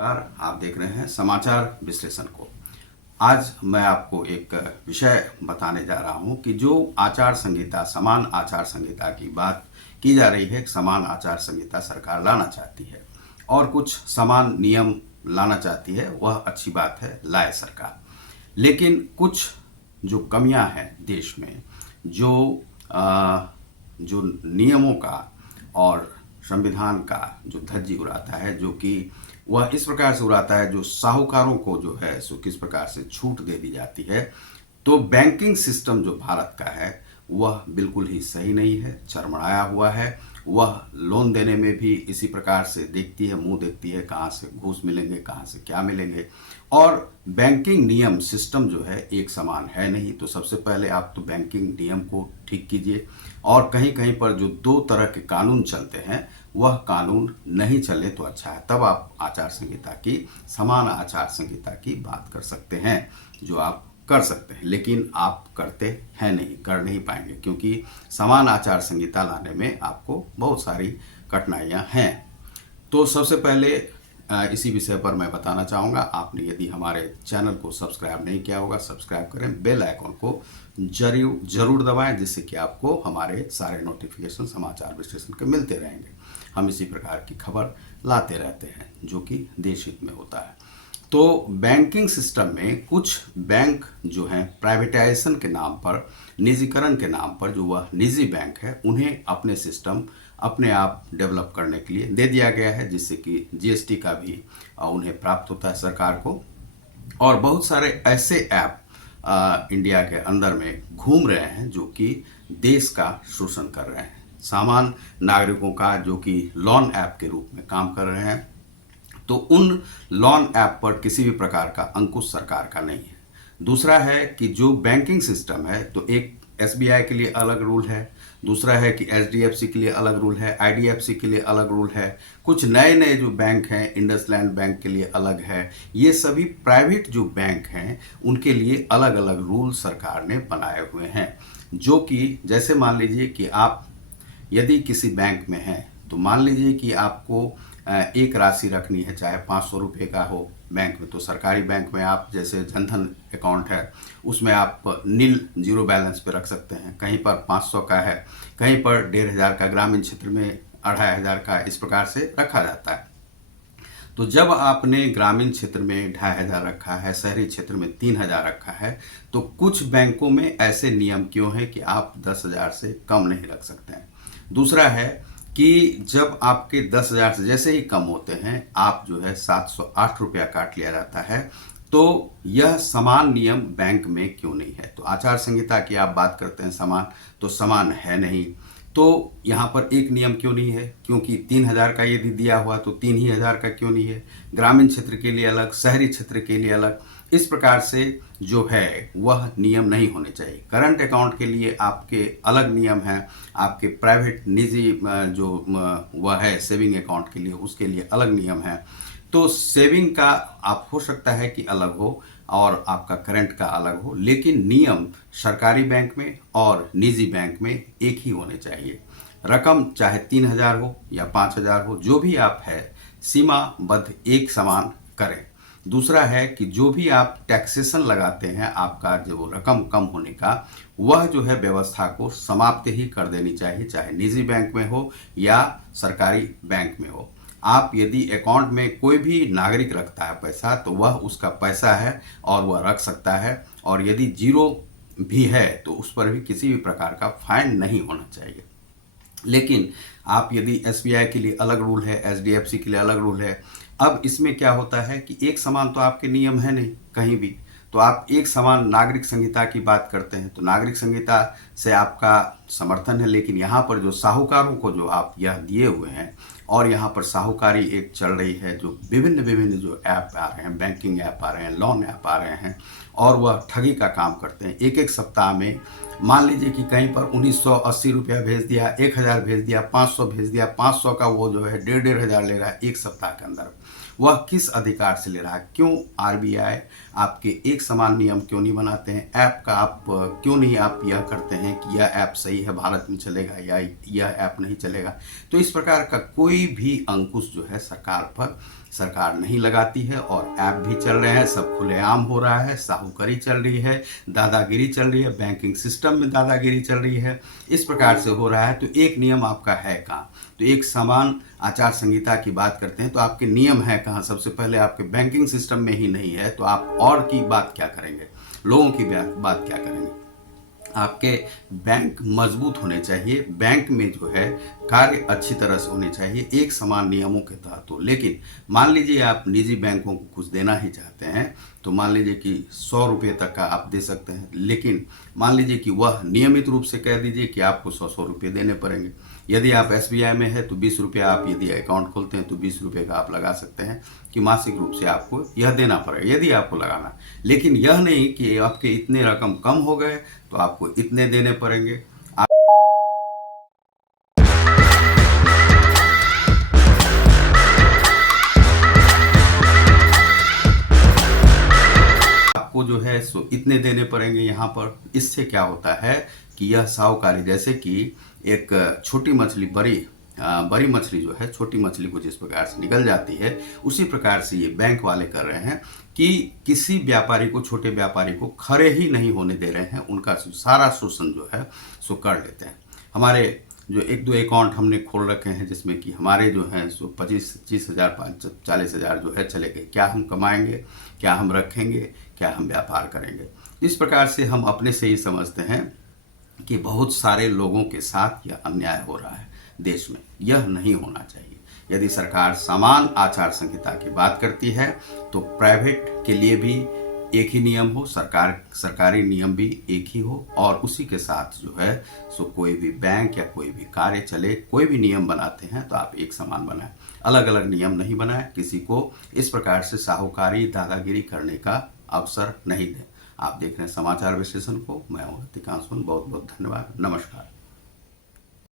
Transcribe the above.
नमस्कार। आप देख रहे हैं समाचार विश्लेषण को। आज मैं आपको एक विषय बताने जा रहा हूं कि जो आचार संहिता, समान आचार संहिता की बात की जा रही है, समान आचार संहिता सरकार लाना चाहती है और कुछ समान नियम लाना चाहती है। वह अच्छी बात है, लाए सरकार। लेकिन कुछ जो कमियां हैं देश में, जो नियमों का और संविधान का जो धज्जी उड़ाता है, जो कि वह इस प्रकार से उड़ाता है, जो साहूकारों को जो है सो किस प्रकार से छूट दे दी जाती है। तो बैंकिंग सिस्टम जो भारत का है वह बिल्कुल ही सही नहीं है, चरमराया हुआ है। वह लोन देने में भी इसी प्रकार से देखती है, मुंह देखती है, कहाँ से घूस मिलेंगे, कहाँ से क्या मिलेंगे। और बैंकिंग नियम सिस्टम जो है एक समान है नहीं। तो सबसे पहले आप तो बैंकिंग नियम को ठीक कीजिए, और कहीं कहीं पर जो दो तरह के कानून चलते हैं वह कानून नहीं चले तो अच्छा है। तब आप आचार संहिता की, समान आचार संहिता की बात कर सकते हैं, जो आप कर सकते हैं। लेकिन आप करते हैं नहीं, कर नहीं पाएंगे, क्योंकि समान आचार संहिता लाने में आपको बहुत सारी कठिनाइयां हैं। तो सबसे पहले इसी विषय पर मैं बताना चाहूँगा। आपने यदि हमारे चैनल को सब्सक्राइब नहीं किया होगा, सब्सक्राइब करें, बेल आइकन को जरूर दबाएं, जिससे कि आपको हमारे सारे नोटिफिकेशन समाचार विश्लेषण के मिलते रहेंगे। हम इसी प्रकार की खबर लाते रहते हैं जो कि देश हित में होता है। तो बैंकिंग सिस्टम में कुछ बैंक जो हैं प्राइवेटाइजेशन के नाम पर, निजीकरण के नाम पर, जो वह निजी बैंक है, उन्हें अपने सिस्टम अपने आप डेवलप करने के लिए दे दिया गया है, जिससे कि जीएसटी का भी उन्हें प्राप्त होता है सरकार को। और बहुत सारे ऐसे ऐप इंडिया के अंदर में घूम रहे हैं जो कि देश का शोषण कर रहे हैं, सामान्य नागरिकों का, जो कि लोन ऐप के रूप में काम कर रहे हैं। तो उन लोन ऐप पर किसी भी प्रकार का अंकुश सरकार का नहीं है। दूसरा है कि जो बैंकिंग सिस्टम है, तो एक एसबीआई के लिए अलग रूल है, दूसरा है कि एचडीएफसी के लिए अलग रूल है, आईडीएफसी के लिए अलग रूल है, कुछ नए नए जो बैंक हैं इंडसलैंड बैंक के लिए अलग है। ये सभी प्राइवेट जो बैंक हैं उनके लिए अलग अलग रूल सरकार ने बनाए हुए हैं। जो कि जैसे मान लीजिए कि आप यदि किसी बैंक में हैं, तो मान लीजिए कि आपको एक राशि रखनी है, चाहे 500 रुपये का हो बैंक में। तो सरकारी बैंक में आप, जैसे जनधन अकाउंट है, उसमें आप नील, जीरो बैलेंस पे रख सकते हैं। कहीं पर 500 का है, कहीं पर 1500 का, ग्रामीण क्षेत्र में 2500 का, इस प्रकार से रखा जाता है। तो जब आपने ग्रामीण क्षेत्र में 2500 रखा है, शहरी क्षेत्र में 3000 रखा है, तो कुछ बैंकों में ऐसे नियम क्यों हैं कि आप 10,000 से कम नहीं रख सकते हैं। दूसरा है कि जब आपके 10,000 से जैसे ही कम होते हैं, आप जो है 708 रुपया काट लिया जाता है। तो यह समान नियम बैंक में क्यों नहीं है? तो आचार संहिता की आप बात करते हैं समान, तो समान है नहीं। तो यहाँ पर एक नियम क्यों नहीं है? क्योंकि 3000 का यदि दिया हुआ तो 3,000 का क्यों नहीं है? ग्रामीण क्षेत्र के लिए अलग, शहरी क्षेत्र के लिए अलग, इस प्रकार से जो है वह नियम नहीं होने चाहिए। करंट अकाउंट के लिए आपके अलग नियम हैं, आपके प्राइवेट निजी जो वह है सेविंग अकाउंट के लिए, उसके लिए अलग नियम है। तो सेविंग का आप हो सकता है कि अलग हो और आपका करंट का अलग हो, लेकिन नियम सरकारी बैंक में और निजी बैंक में एक ही होने चाहिए। रकम चाहे 3,000 हो या 5,000 हो, जो भी आप है सीमाबद्ध एक समान करें। दूसरा है कि जो भी आप टैक्सेशन लगाते हैं, आपका जो रकम कम होने का, वह जो है व्यवस्था को समाप्त ही कर देनी चाहिए, चाहे निजी बैंक में हो या सरकारी बैंक में हो। आप यदि अकाउंट में कोई भी नागरिक रखता है पैसा, तो वह उसका पैसा है और वह रख सकता है, और यदि जीरो भी है तो उस पर भी किसी भी प्रकार का फाइन नहीं होना चाहिए। लेकिन आप यदि एसबीआई के लिए अलग रूल है, एचडीएफसी के लिए अलग रूल है, अब इसमें क्या होता है कि एक समान तो आपके नियम है नहीं कहीं भी। तो आप एक समान नागरिक संहिता की बात करते हैं, तो नागरिक संहिता से आपका समर्थन है, लेकिन यहाँ पर जो साहूकारों को जो आप यह दिए हुए हैं, और यहाँ पर साहूकारी एक चल रही है, जो विभिन्न विभिन्न जो ऐप आ रहे हैं, बैंकिंग ऐप आ रहे हैं, लोन ऐप आ रहे हैं, और वह ठगी का काम करते हैं। एक एक सप्ताह में मान लीजिए कि कहीं पर 1980 रुपया भेज दिया, 1000 भेज दिया, 500 भेज दिया, 500 का वो जो है 1,500 ले रहा है एक सप्ताह के अंदर। वह किस अधिकार से ले रहा है? क्यों आरबीआई आपके एक समान नियम क्यों नहीं बनाते हैं? ऐप का आप क्यों नहीं आप यह करते हैं कि यह ऐप सही है, भारत में चलेगा, या यह ऐप नहीं चलेगा? तो इस प्रकार का कोई भी अंकुश जो है सरकार पर सरकार नहीं लगाती है और ऐप भी चल रहे हैं, सब खुलेआम हो रहा है, साहूकारी चल रही है, दादागिरी चल रही है, बैंकिंग सिस्टम में दादागिरी चल रही है, इस प्रकार से हो रहा है। तो एक नियम आपका है कहाँ? तो एक समान आचार संहिता की बात करते हैं तो आपके नियम है कहाँ? सबसे पहले आपके बैंकिंग सिस्टम में ही नहीं है तो आप और की बात क्या करेंगे, लोगों की बात क्या करेंगे? आपके बैंक मजबूत होने चाहिए, बैंक में जो है कार्य अच्छी तरह से होने चाहिए एक समान नियमों के तहत हो। लेकिन मान लीजिए आप निजी बैंकों को कुछ देना ही चाहते हैं तो मान लीजिए कि 100 रुपये तक का आप दे सकते हैं, लेकिन मान लीजिए कि वह नियमित रूप से कह दीजिए कि आपको 100 रुपये देने पड़ेंगे। यदि आप SBI में है तो 20 रुपये आप यदि अकाउंट खोलते हैं तो 20 रुपये का आप लगा सकते हैं कि मासिक रूप से आपको यह देना पड़ेगा यदि आपको लगाना। लेकिन यह नहीं कि आपके इतने रकम कम हो गए तो आपको इतने देने पड़ेंगे। आपको जो है सो इतने देने पड़ेंगे यहाँ पर। इससे क्या होता है कि यह साहूकारी, जैसे कि एक छोटी मछली बड़ी मछली जो है छोटी मछली को जिस प्रकार से निकल जाती है, उसी प्रकार से ये बैंक वाले कर रहे हैं कि किसी व्यापारी को, छोटे व्यापारी को खड़े ही नहीं होने दे रहे हैं, उनका सारा शोषण जो है सो कर लेते हैं। हमारे जो 1-2 अकाउंट हमने खोल रखे हैं जिसमें कि हमारे जो हैं सो 25-30 हज़ार 40 हज़ार जो है चले गए। क्या हम कमाएंगे, क्या हम रखेंगे, क्या हम व्यापार करेंगे? इस प्रकार से हम अपने से ही समझते हैं कि बहुत सारे लोगों के साथ यह अन्याय हो रहा है देश में। यह नहीं होना चाहिए। यदि सरकार समान आचार संहिता की बात करती है तो प्राइवेट के लिए भी एक ही नियम हो, सरकारी नियम भी एक ही हो, और उसी के साथ जो है सो कोई भी बैंक या कोई भी कार्य चले, कोई भी नियम बनाते हैं तो आप एक समान बनाएं, अलग अलग नियम नहीं बनाएं, किसी को इस प्रकार से साहूकारी दादागिरी करने का अवसर नहीं दें। आप देख रहे हैं समाचार विश्लेषण को, मैं हूं ऋतिकांश। बहुत बहुत धन्यवाद, नमस्कार।